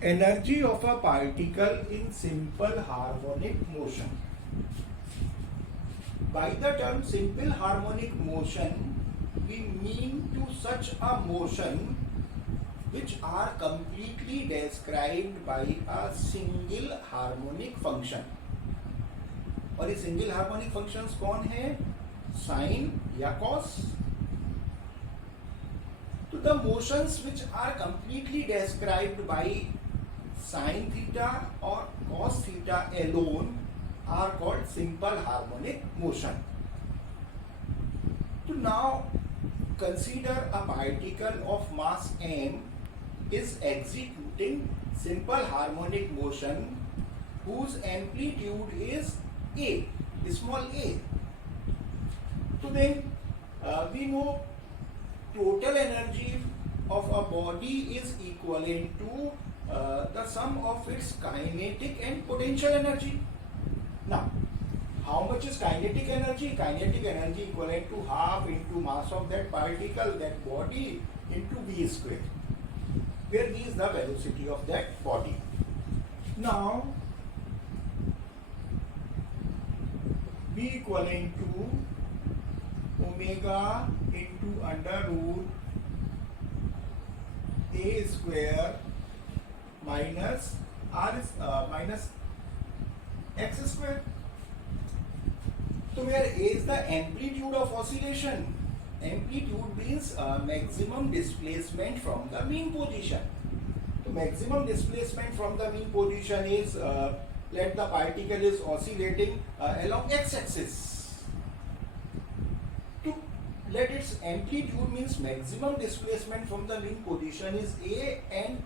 Energy of a particle in simple harmonic motion. By the term simple harmonic motion, we mean to such a motion which are completely described by a single harmonic function. और ये single harmonic functions कौन है? Sign या cos. तो the motions which are completely described by sin theta or cos theta alone are called simple harmonic motion. So now consider a particle of mass m is executing simple harmonic motion whose amplitude is a, small a. So then we know total energy of a body is equivalent to the sum of its kinetic and potential energy. Now, how much is kinetic energy? Kinetic energy equivalent to half into mass of that particle, that body, into v square, where v is the velocity of that body. Now, v equivalent to omega into under root a square minus minus x square. So where a is the amplitude of oscillation. Amplitude means maximum displacement from the mean position. So maximum displacement from the mean position is let the particle is oscillating along x-axis. To let its amplitude means maximum displacement from the mean position is a, and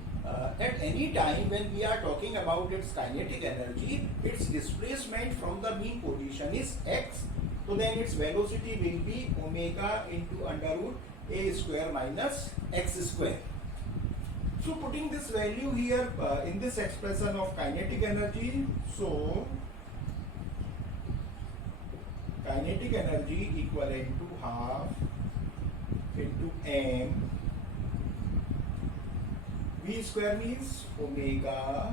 at any time when we are talking about its kinetic energy, its displacement from the mean position is x. So then its velocity will be omega into under root a square minus x square. So putting this value here in this expression of kinetic energy, so kinetic energy equivalent to half into m. V square means omega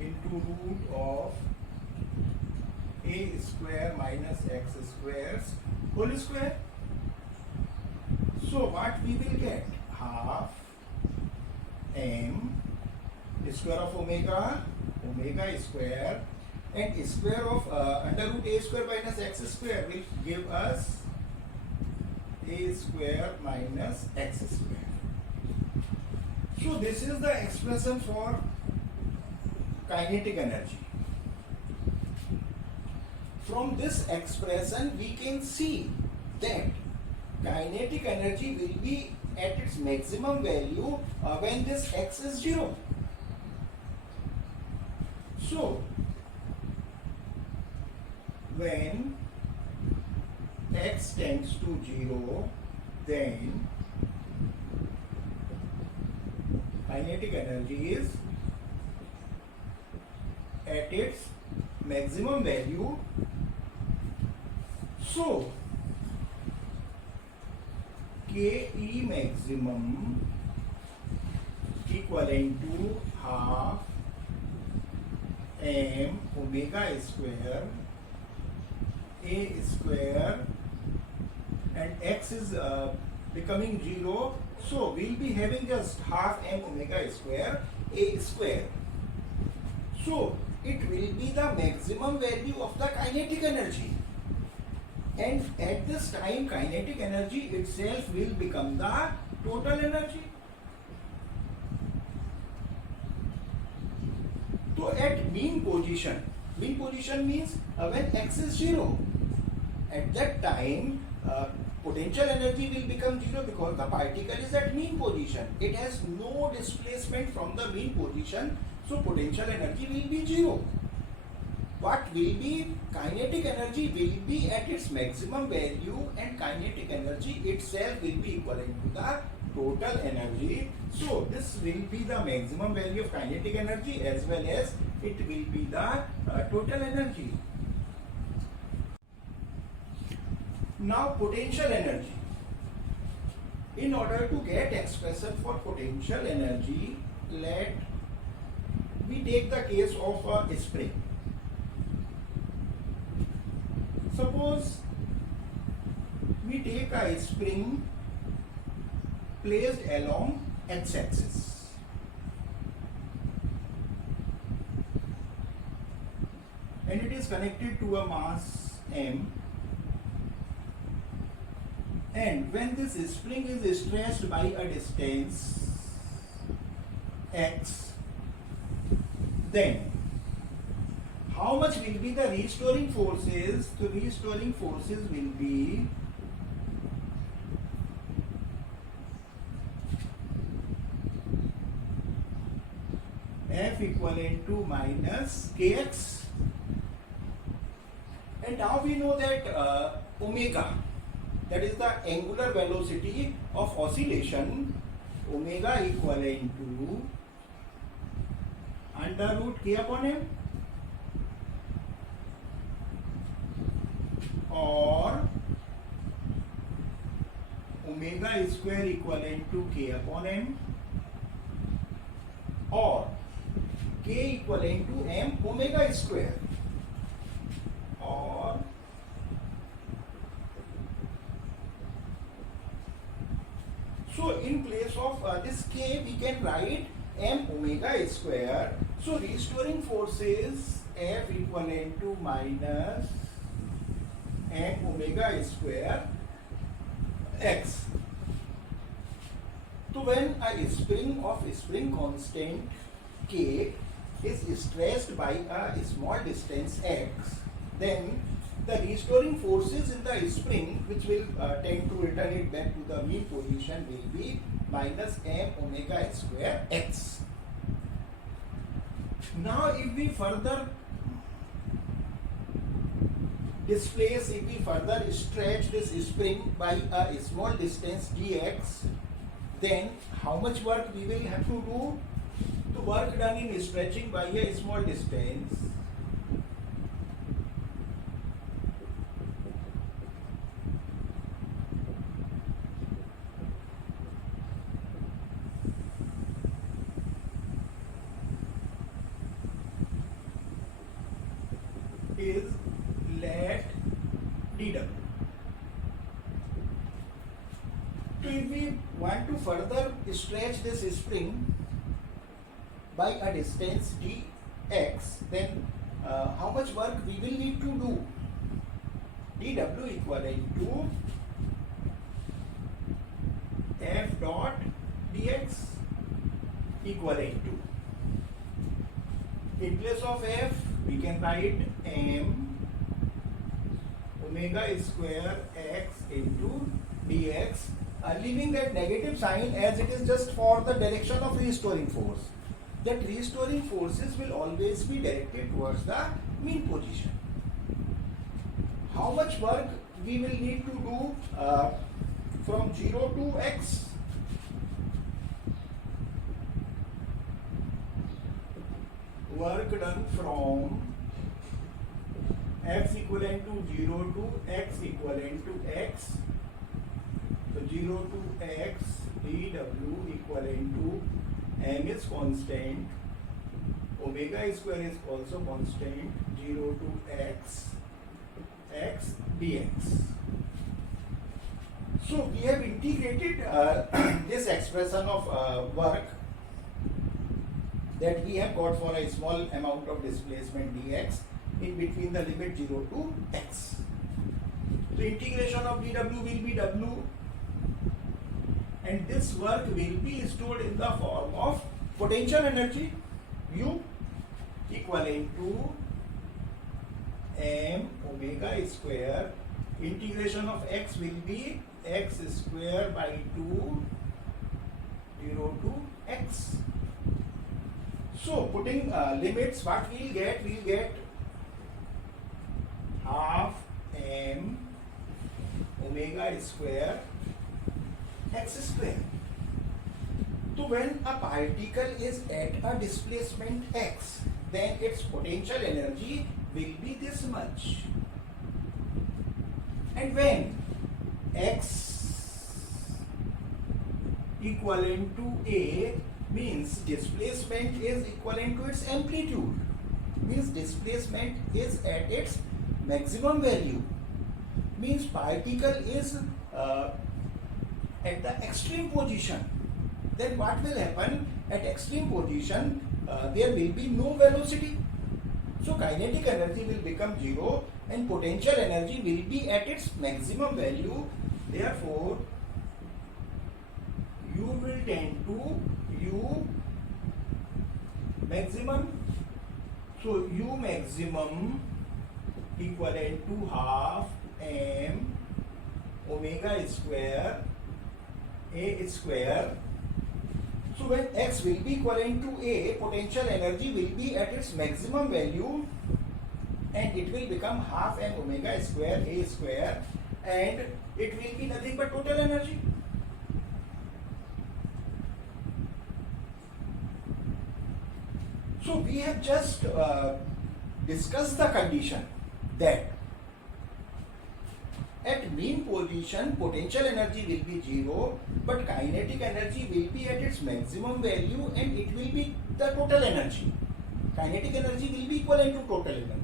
into root of a square minus x squares whole square. So what we will get? Half m square of omega, omega square, and square of under root a square minus x square will give us a square minus x square. So this is the expression for kinetic energy. From this expression we can see that kinetic energy will be at its maximum value when this x is 0. So when x tends to 0, then kinetic energy is at its maximum value. So Ke maximum equivalent to half m omega square a square, and x is becoming 0, so we'll be having just half m omega square a square. So it will be the maximum value of the kinetic energy, and at this time kinetic energy itself will become the total energy. So at mean position means when x is 0, at that time potential energy will become 0 because the particle is at mean position. It has no displacement from the mean position, so potential energy will be 0. What will be? Kinetic energy will be at its maximum value, and kinetic energy itself will be equivalent to the total energy. So this will be the maximum value of kinetic energy as well as it will be the total energy. Now potential energy. In order to get expression for potential energy, let we take the case of a spring. Suppose we take a spring placed along x-axis. And it is connected to a mass m, and when this spring is stretched by a distance x, then how much will be the restoring forces? The restoring forces will be F equivalent to minus kx. And now we know that omega, that is the angular velocity of oscillation, omega equivalent to under root k upon m, or omega square equivalent to k upon m, or k equivalent to m omega square, or so in place of this k we can write m omega square. So restoring forces F equivalent to minus m omega square x. So when a spring of spring constant k is stretched by a small distance x, then the restoring forces in the spring, which will tend to return it back to the mean position, will be minus m omega square x. Now if we further displace, if we further stretch this spring by a small distance dx, then how much work we will have to do? The work done in stretching by a small distance is let dw. So if we want to further stretch this spring by a distance dx, then how much work we will need to do? dw equivalent to f dot dx equivalent to, in place of f we can write m omega square x into dx, leaving that negative sign as it is just for the direction of restoring force. That restoring forces will always be directed towards the mean position. How much work we will need to do from 0 to x? Work done from x equivalent to 0 to x equivalent to x. So 0 to x dw equivalent to m is constant, omega square is also constant, 0 to x dx. So we have integrated this expression of work that we have got for a small amount of displacement dx in between the limit 0 to x. So integration of dw will be w, and this work will be stored in the form of potential energy U equivalent to m omega square. Integration of x will be x square by 2 0 to x. So putting limits, what we'll get? We'll get half m omega square x square. So when a particle is at a displacement x, then its potential energy will be this much. And when x equivalent to a, means displacement is equivalent to its amplitude, means displacement is at its maximum value, means particle is at the extreme position. Then what will happen at extreme position? There will be no velocity, so kinetic energy will become zero and potential energy will be at its maximum value. Therefore U will tend to U maximum. So U maximum equivalent to half m omega square a square. So when x will be equivalent to a, potential energy will be at its maximum value and it will become half m omega square a square, and it will be nothing but total energy. So we have just discussed the condition that at mean position potential energy will be zero, but kinetic energy will be at its maximum value and it will be the total energy. Kinetic energy will be equivalent to total energy.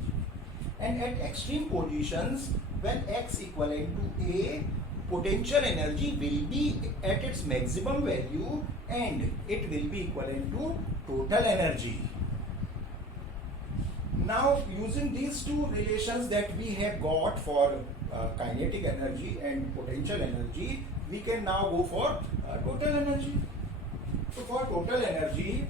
And at extreme positions, when x equivalent to a, potential energy will be at its maximum value and it will be equivalent to total energy. Now, using these two relations that we have got for kinetic energy and potential energy, we can now go for total energy. So, for total energy,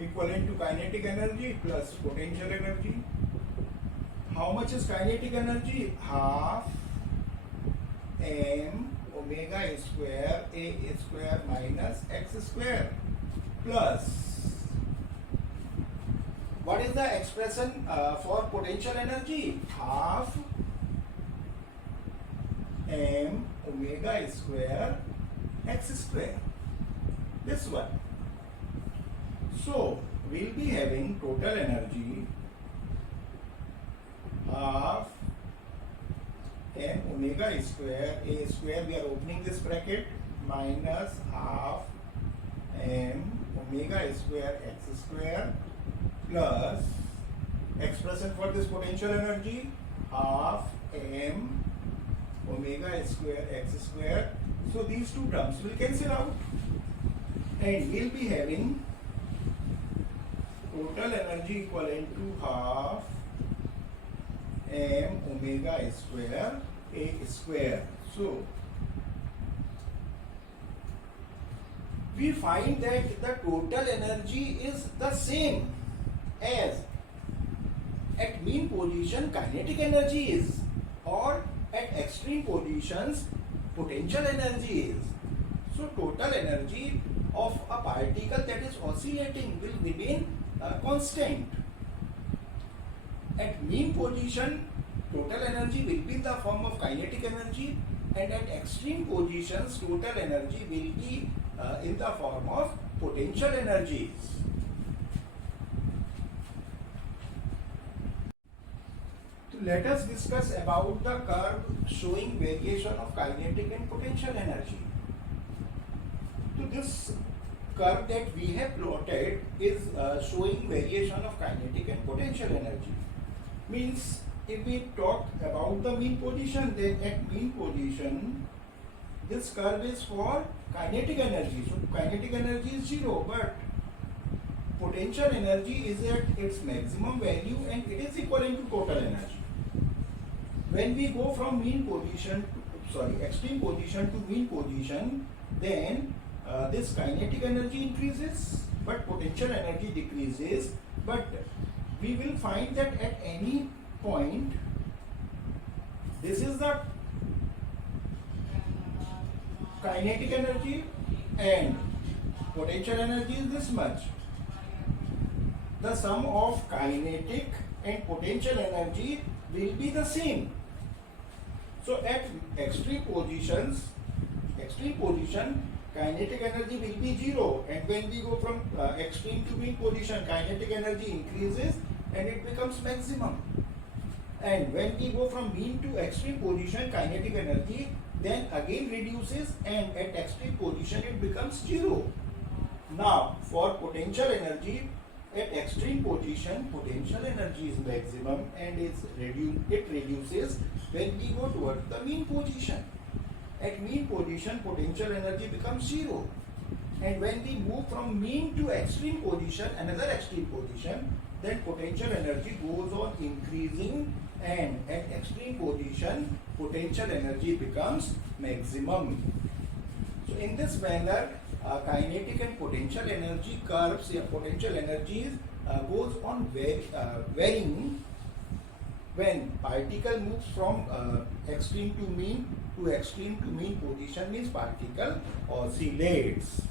equivalent to kinetic energy plus potential energy. How much is kinetic energy? Half m omega square a square minus x square plus, what is the expression for potential energy? Half m omega square x square, this one. So we'll be having total energy half m omega square a square, we are opening this bracket, minus half m omega square x square plus expression for this potential energy half m omega square x square. So these two terms will cancel out and we'll be having total energy equivalent to half m omega square a square. So we find that the total energy is the same as at mean position kinetic energy is, or at extreme positions potential energy is. So total energy of a particle that is oscillating will remain constant. At mean position, total energy will be in the form of kinetic energy, and at extreme positions, total energy will be in the form of potential energies. So let us discuss about the curve showing variation of kinetic and potential energy. So this curve that we have plotted is showing variation of kinetic and potential energy. Means if we talk about the mean position, then at mean position this curve is for kinetic energy. So kinetic energy is zero, but potential energy is at its maximum value and it is equivalent to total energy. When we go from mean position to, extreme position to mean position, then this kinetic energy increases but potential energy decreases, but we will find that at any point this is the kinetic energy and potential energy is this much. The sum of kinetic and potential energy will be the same. So at extreme position kinetic energy will be zero, and when we go from extreme to mean position, kinetic energy increases and it becomes maximum. And when we go from mean to extreme position, kinetic energy then again reduces, and at extreme position it becomes zero. Now for potential energy, at extreme position potential energy is maximum and it reduces when we go towards the mean position. At mean position potential energy becomes zero, and when we move from mean to extreme position, another extreme position, then potential energy goes on increasing, and at extreme position potential energy becomes maximum. So in this manner kinetic and potential energy curves, potential energies goes on varying when particle moves from extreme to mean position, means particle oscillates.